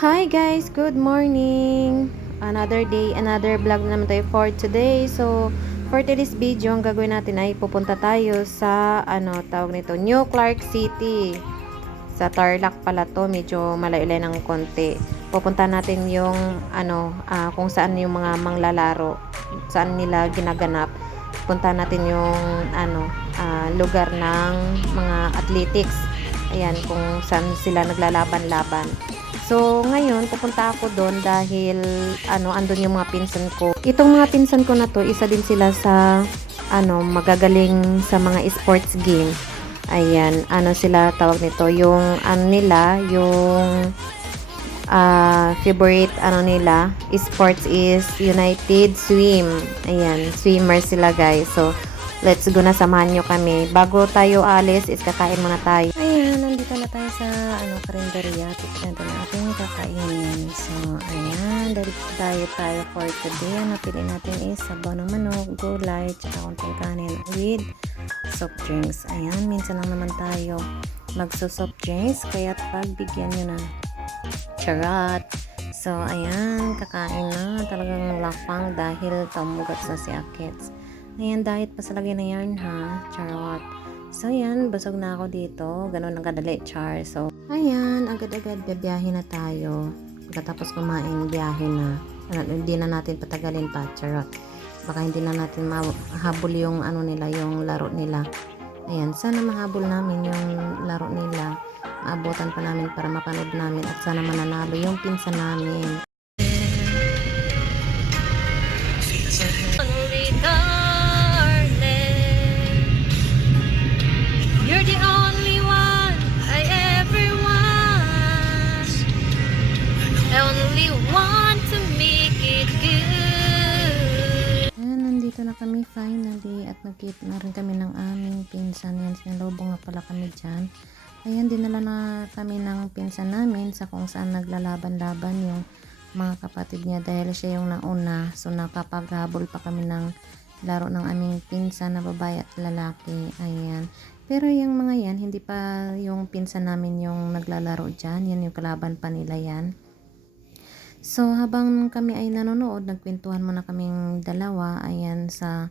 Hi guys, good morning. Another day, another vlog na naman tayo for today. So, for today's video, ang gagawin natin ay pupunta tayo sa tawag nito, New Clark City. Sa Tarlac pala to, medyo malayo-layo ng konti. Pupunta natin yung kung saan yung mga manglalaro, saan nila ginaganap. Punta natin yung lugar ng mga athletics. Ayan, kung saan sila naglalaban-laban. So, ngayon, pupunta ako doon dahil, andun yung mga pinsan ko. Itong mga pinsan ko na to, isa din sila sa, magagaling sa mga sports game. Ayan, sila tawag nito, yung, yung, favorite, nila, sports is United Swim. Ayan, swimmer sila guys. So, let's go na, samahan nyo kami. Bago tayo alis, is kakain muna tayo. Ayan, nandito na tayo sa karinderya. Tignan natin natin kakainin. So, ayan, tayo for today. Ang napili natin is sabaw ng manok, gulay, tsaka konting kanin with soft drinks. Ayan, minsan lang naman tayo magso-soft drinks, kaya pagbigyan nyo na. Charot! So, ayan, kakain na. Talagang lapang dahil tamugat na si Akits. Ayan, diet pa sa lagay na yan, ha? Charot. So, ayan, busog na ako dito. Ganon ang kadali, char. So, ayan, agad-agad biyahe na tayo. Pagkatapos kumain, biyahe na. Hindi na natin patagalin pa, charot. Baka hindi na natin mahabol yung nila, yung laro nila. Ayan, sana mahabol namin yung laro nila. Maabutan pa namin para mapanood namin at sana mananalo yung pinsan namin. You're the only one I ever want. I only want to make it good. Ayan, nandito na kami finally at nagkita na rin kami ng aming pinsan. Yan, sinalobo nga pala kami dyan. Ayan, dinala na kami ng pinsan namin sa kung saan naglalaban-laban yung mga kapatid niya dahil siya yung nauna. So, nakapaghabol pa kami ng laro ng aming pinsan na babae at lalaki. Ayan. Pero yung mga yan, hindi pa yung pinsan namin yung naglalaro dyan. Yan yung kalaban pa nila yan. So, habang kami ay nanonood, nagkwentuhan muna kaming dalawa. Ayan, sa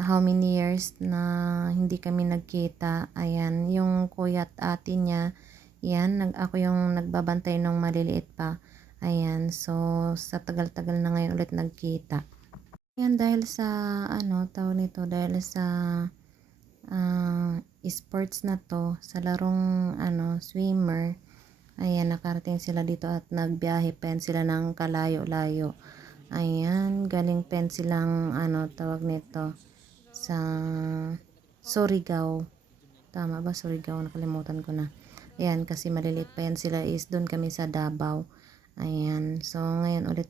how many years na hindi kami nagkita. Ayan, yung kuya at ate niya, yan, ako yung nagbabantay ng maliliit pa. Ayan, so sa tagal-tagal na ngayon ulit nagkita. Ayan, dahil sa tawag nito, dahil sa sports na to, sa larong swimmer. Ayan, nakarating sila dito at nagbiyahe pa sila ng kalayo-layo. Ayan, galing pen silang tawag nito sa Surigao. Tama ba? Surigao, nakalimutan ko na. Ayan, kasi maliliit pa yan sila, is doon kami sa Davao. Ayan, so ngayon ulit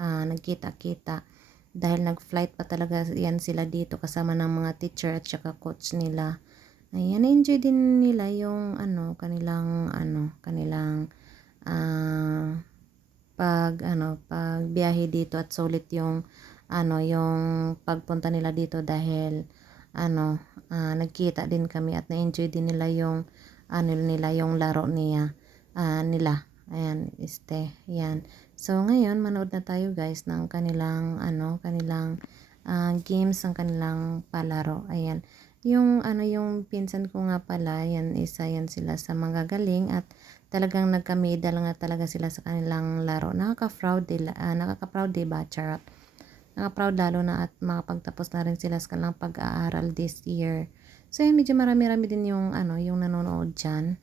nagkita-kita dahil nag-flight pa talaga yan sila dito kasama ng mga teacher at saka coach nila. Ayan, enjoy din nila yung kanilang pag biyahe dito at sulit yung yung pagpunta nila dito dahil nagkita din kami at na-enjoy din nila yung nila yung laro nila. Ayan, yan. So ngayon manood na tayo guys ng kanilang games, ang kanilang palaro. Ayan. Yung pinsan ko nga pala, yan isa yan sila sa mga galing at talagang nagka-medal nga talaga sila sa kanilang laro. Nakaka-proud diba, charot. Nakaka-proud lalo na at makapagtapos na rin sila sa kanilang pag-aaral this year. So yun, medyo marami-rami din yung yung nanonood dyan.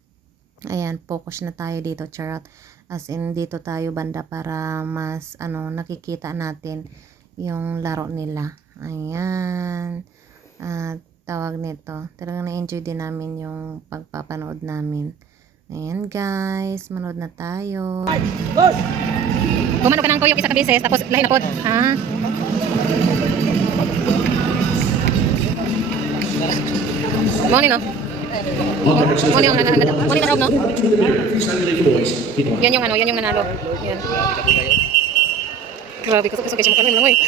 Ayan, focus na tayo dito, charot. As in, dito tayo banda para mas nakikita natin yung laro nila. Ayan. Tawag nito, talagang na-enjoy din namin yung pagpapanood namin. Ayan guys, manood na tayo. Gumano ka ng tuyok isa ka beses, tapos lahi na pod. Ha? Morning no? Morning yung nanalo, no? Yan yung nanalo. Yan. Grabe, kusok kasi mo lang, oy.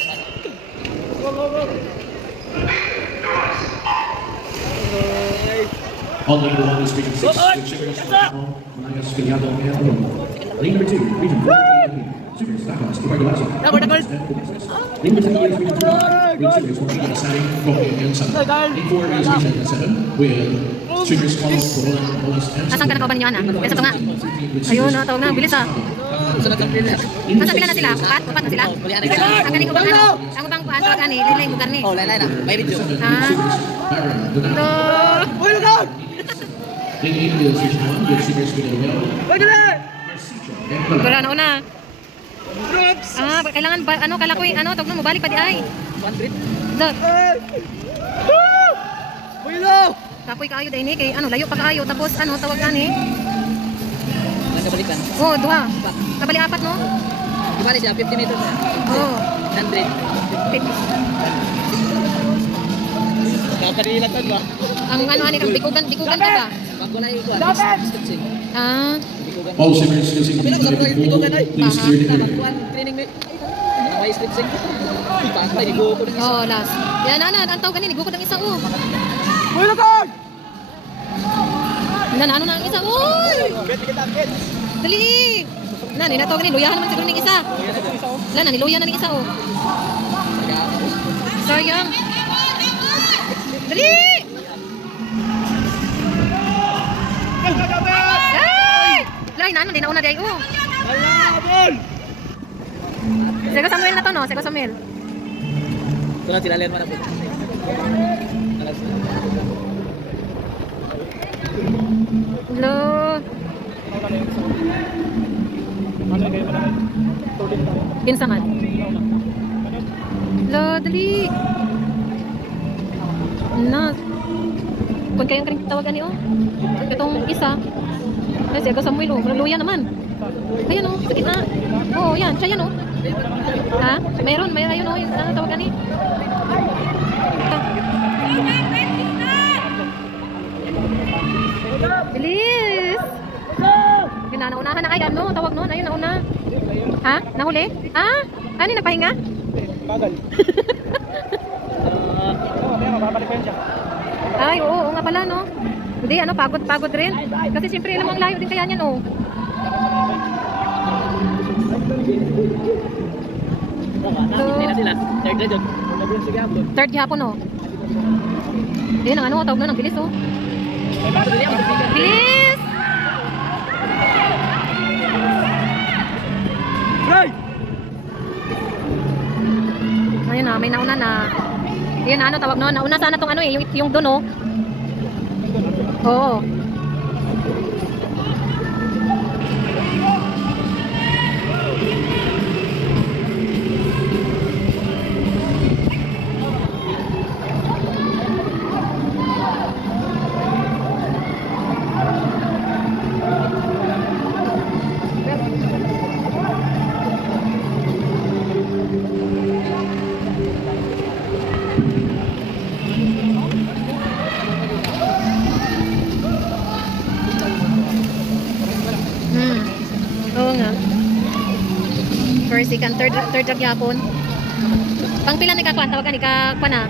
On lane 1 is Region 6, with Sugar National, Manayas Piliado, and Alone. Lane number 2, Region 4, Sugar Stacas, Ibargulaso. Lane number 3 is Region 3, with Sugars from Region Asari, Kobe, and Santa. Lane 4 is Region 7, with Sugars Column, Corolan, Olas, and Asan ka nakauban niyo, Ana? Kasi ito nga. Ayun, tawag na. Bilis ah. Nasa pila na sila? Upat na sila? Ang galing ubang ano? Ang ubang kuhan, tawag ani, lilay mo karni. Oh, lain-lain na. May rin yun. Ah. No. Uy, look out! Lane 8 is Region 1, with Sugars Piliado, Wait a minute! Wala na una. Ah, kailangan ba, ano, kalakoy, ano, tawag na mo, balik pa di ay. 100? Look. Uy, look! Kapoy kaayo dahil ni, kay ano, layo pa kaayo, tapos ano, tawag ani. Nagkabalikan. Oh, duha. Kabali apat, no? Di ba siya? 50 meters na. Oh. 100. Kakadilat ba? Ang ano, ani, kang dikugan ka ba? Bago na yung kuhan. Stitching. Ah. Dikugan. all swimmers using Kapila ko sa the mga dikugan ay. please clear the area. Kuhan, training mo. May stitching. Uy, patay. Dikugan ko din isa. Oh, last. Yan, ana, ang tawag ganin, igukod ang isa, oh. Uy, look out! Ano na ang isa, uy! Dali! Na, ninatawag ganin, luyahan naman siguro ng isa. Wala na, niluya na ng isa, oh. Sayang. Dali! Ay! Lay, nanon, di nauna di ay, oh. Sego Samuel na to, no? Sego Samuel. Ito lang sila Lerma na po. Lo. Pinsangan. Lo, dali. Na. Kung kayang karing tawagan ni, oh. Itong isa. Ay, Sego Samuel, oh. Luya naman. Ayan, oh. Sa gitna. Oo, yan. Siya yan, oh. Ha? Mayroon. Ayun, oh. Yung ano tawagan ni. Bilis! Yun na, naunahan na. Ay, ano? Tawag nun. Ayun, nauna. Ha? Nahuli? Ah? Ano, nagpahinga? Bagal. Mababalik pa yun siya. Ay, oo nga pala, no? Hindi, ano, pagod rin. Kasi siyempre, alam mo, ang layo din kaya niyan, oh. Hindi na sila. Third na dyan. Third hapon, oh. Ayun, ang ano, tawag na ng bilis, oh. Bilis! Right! Ayun na, may nauna na. Yun na, ano, tawag no? Nauna sana tong ano eh, yung doon, oh. Oo. Oo nga. First, second, third yapon. Pang pila ni kakuan, tawagan ni kakuan na.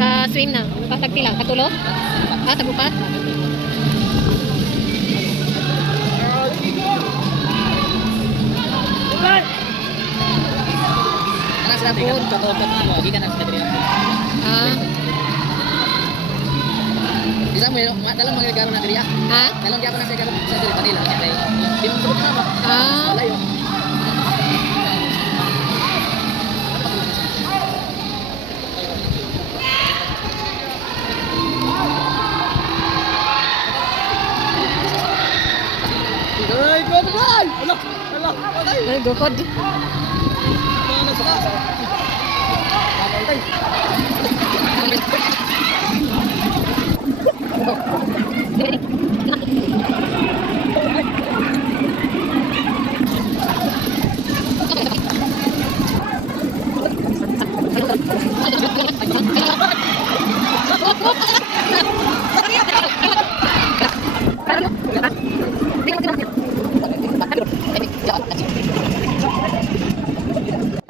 Ka-swim na. Tagpila, katulo? Ah, tagupat? Anak sila po, katopot na mo. Hindi ka na sila dito. Ah. Isa mo, dalang mga garo na diri. Ha? Dalang gyapon na sa garo sa diri Manila. Di mo sabot na ba? Ah. Malayo. Ay, go to boy! Ala, ala, patay! Ay, gukod. Ano sa kasa? Patay.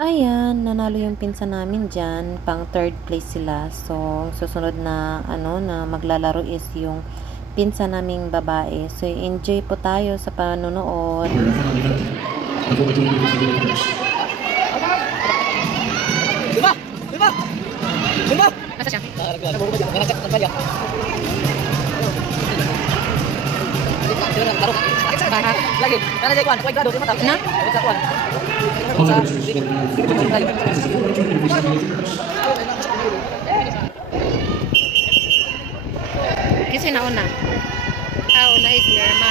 Ayan, nanalo yung pinsan namin dyan. Pang third place sila. So, susunod na, ano, na maglalaro is yung pinsan naming babae. So, enjoy po tayo sa panonood. We're finally done. Before we join you, this is the first. Lima! Lima! Lima! Asa siya? Nangasak ng palya. Lagi. Nana jay kwan. Kuway grado. Lima tapos. Na? Sa kwan. All the rest is for now. This is the fourth joint of the first. Kasi nauna. Una is Lerma.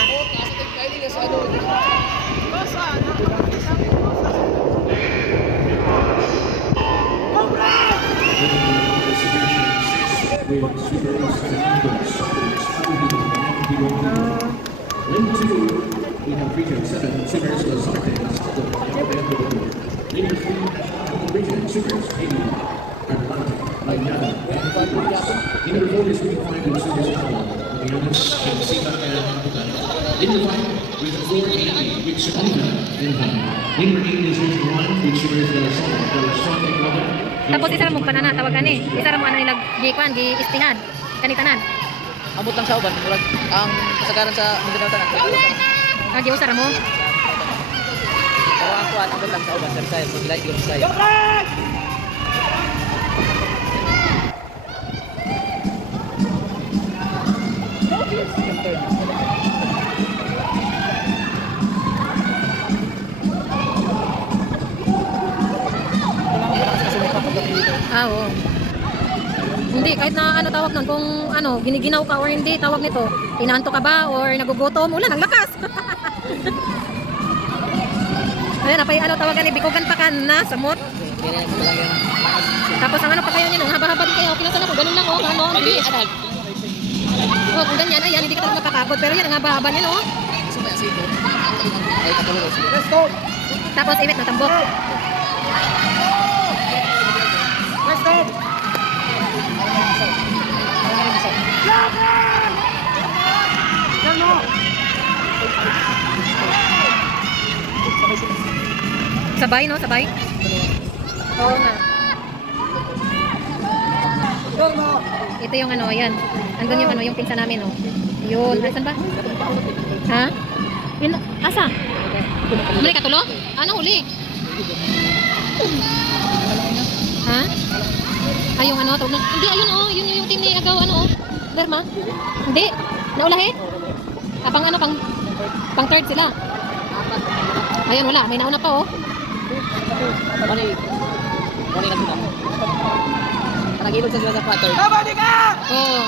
With Supers and Eagles. Lane 2, we have Region 7, Supers, the Sartans, the Lane 3, Region Supers, 80, Atlanta, Maynila, and Fibers. Lane number 4 is Region 5 with Supers, Palo, Mayanas, and Sita, and Aputan. Lane number 5, Region 4, 80, with Supalita, and Han. Lane number 8 is Region 1, with Supers, the Son, and Mother. Tapos isa mo panana tawagan ni. Isa mo ano nila gikuan gi istihan. Kanitanan. Ambot lang sa uban. Murag ang kasagaran sa Mindanao tanan. Gi usara mo. Pero ang kuan ambot lang sa uban. Sa Bisaya, sa Bilay, sa Bisaya. Oo. Hindi, kahit na ano tawag nun, kung ano, giniginaw ka or hindi, tawag nito, inaanto ka ba or nagugutom, wala, ang lakas. Ayan, napay ano tawagan ni Bikugan pa ka na, samot. Tapos ang ano pa kayo niya, ang haba-haba din kayo, pinasan ako, ganun lang, oh, ano, hindi. Oh, kung ganyan, ayan, hindi ka talaga makakagod, pero yan, ang haba-haba niya, no? Sumaya sito. Ay katulog sila. Tapos, iwit ng tambok. Sabay, no? Sabay? Oo nga. Ito yung ano, yan. Andun yung ano, yung pinsa namin, no? Yun. Asan ba? Ha? Yun, asa? Muli ka tulo? Ano uli? Ha? Ay, yung ano, tawag na. Hindi, ayun, oh. Yun yung team ni Agaw, ano, oh. Lerma? Hindi. Naulahe? Pang ano, pang third sila. Ayun, wala. May nauna pa, oh. Mani na sila. Nagilog sa sila sa quarter. Oo.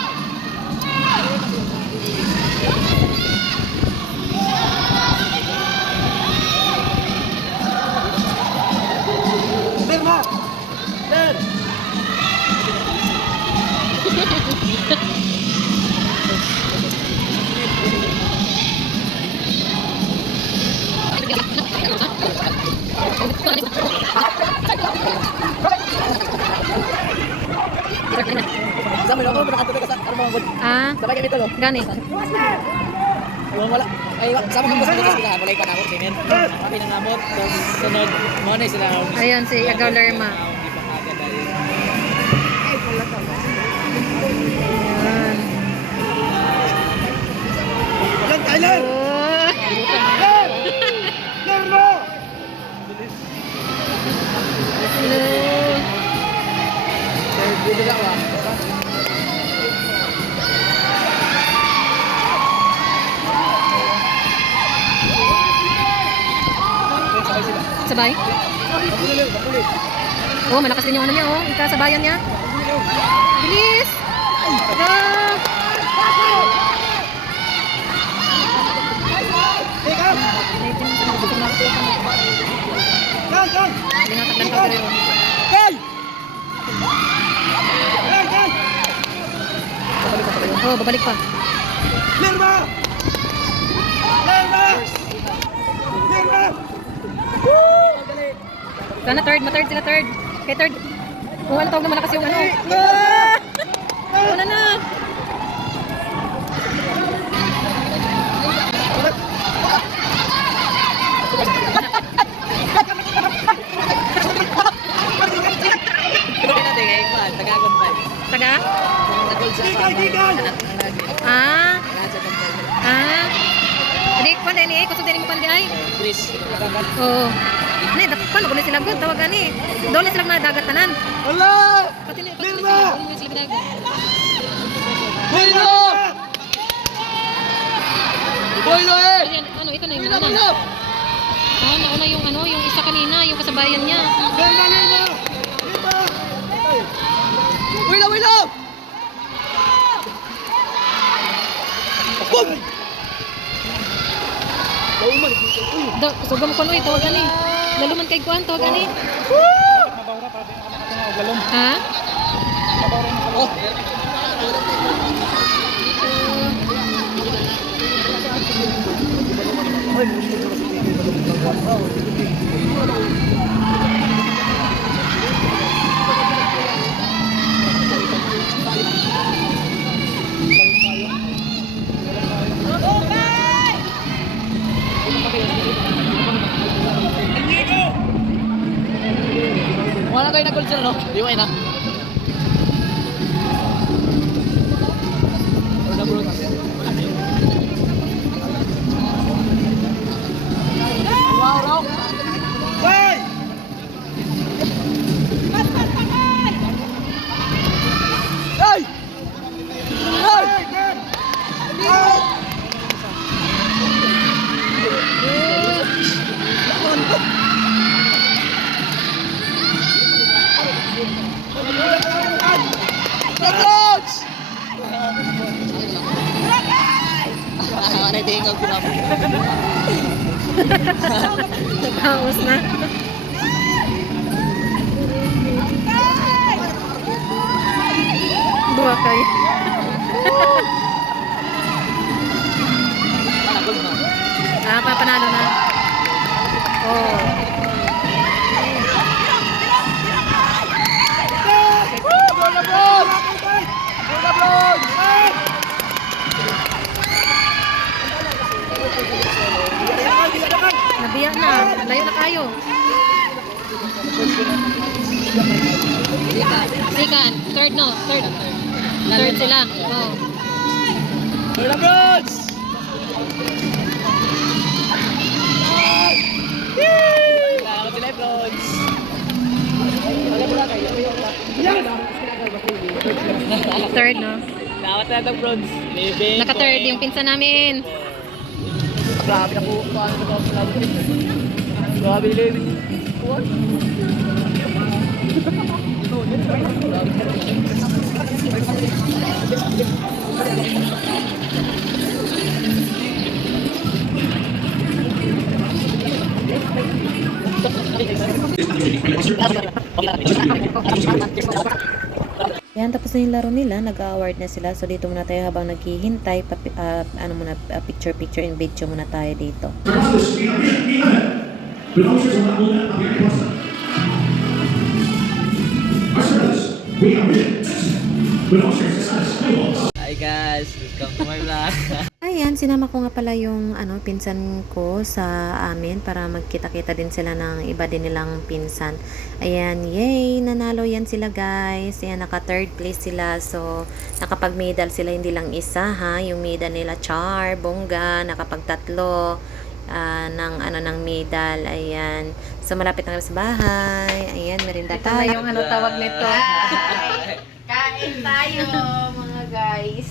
Sama ako nakatulog sa ano mga Ah, sabay kami tulo. gani. Wala. Ay sama ko sa sila. Wala ka na ako sinin. Kami nang amot. Sunod mo na sila. Ayun, si Agaw Lerma. Ayan. Oh. Sabay? Oh, malakas din yung ano niya, oh. Yung kasabayan niya. Bilis! Ah! Binataklan ka pero yun. Oh, babalik pa. Lerma! Lerma! Lerma! Sana third, ma-third sila third. Kay third. Kung ano tawag na malakas yung ano. Wala na. Taga? Ah, sa diri mo pandi ay. Chris. Oo. Nay, paano ko na sila good tawag ani. Dole sila mga dagat tanan. Wala! Pati na Lirma! sila dagat. Boylo! Boylo eh! Ayan, ano ito na yung Boylo, una. boylo! Ah, nauna yung ano, yung isa kanina, yung kasabayan niya. Lirma, lirma! Lirma! Boylo, boylo! Boom! Sugam ko no, tawag ani. Laluman kay kuan, tawag ani. Ha? Oh! Wala tayo na goal sila, no? Di ba na? Wow, wow! Hey! Hey! Hey! Coach! Ano yung tingin ko na? Nagkaos na. Dua kayo. Panagol na. Ah, papanalo na. Oh. Nabiyak na. Layo na kayo. Second. Third no. Third. Third sila. Oh. Lebron! Salamat sila, Bronze. Third no. Salamat na ito, Bronze. Living. Naka-third yung pinsan namin. Grabe na po. Paano na ito? Grabe, Living. Yan, tapos na yung laro nila, nag-award na sila. So dito muna tayo habang naghihintay, picture in video muna tayo dito. Hi guys, welcome to my vlog. Ayan, sinama ko nga pala yung pinsan ko sa amin para magkita-kita din sila ng iba din nilang pinsan. Ayan, yay! Nanalo yan sila guys. Ayan, naka third place sila. So, nakapag-medal sila, hindi lang isa ha. Yung medal nila, char, bongga, nakapag-tatlo ng medal. Ayan. So, malapit na kami sa bahay. Ayan, merinda tayo. Ito na yung tawag nito. Kain tayo, mga guys.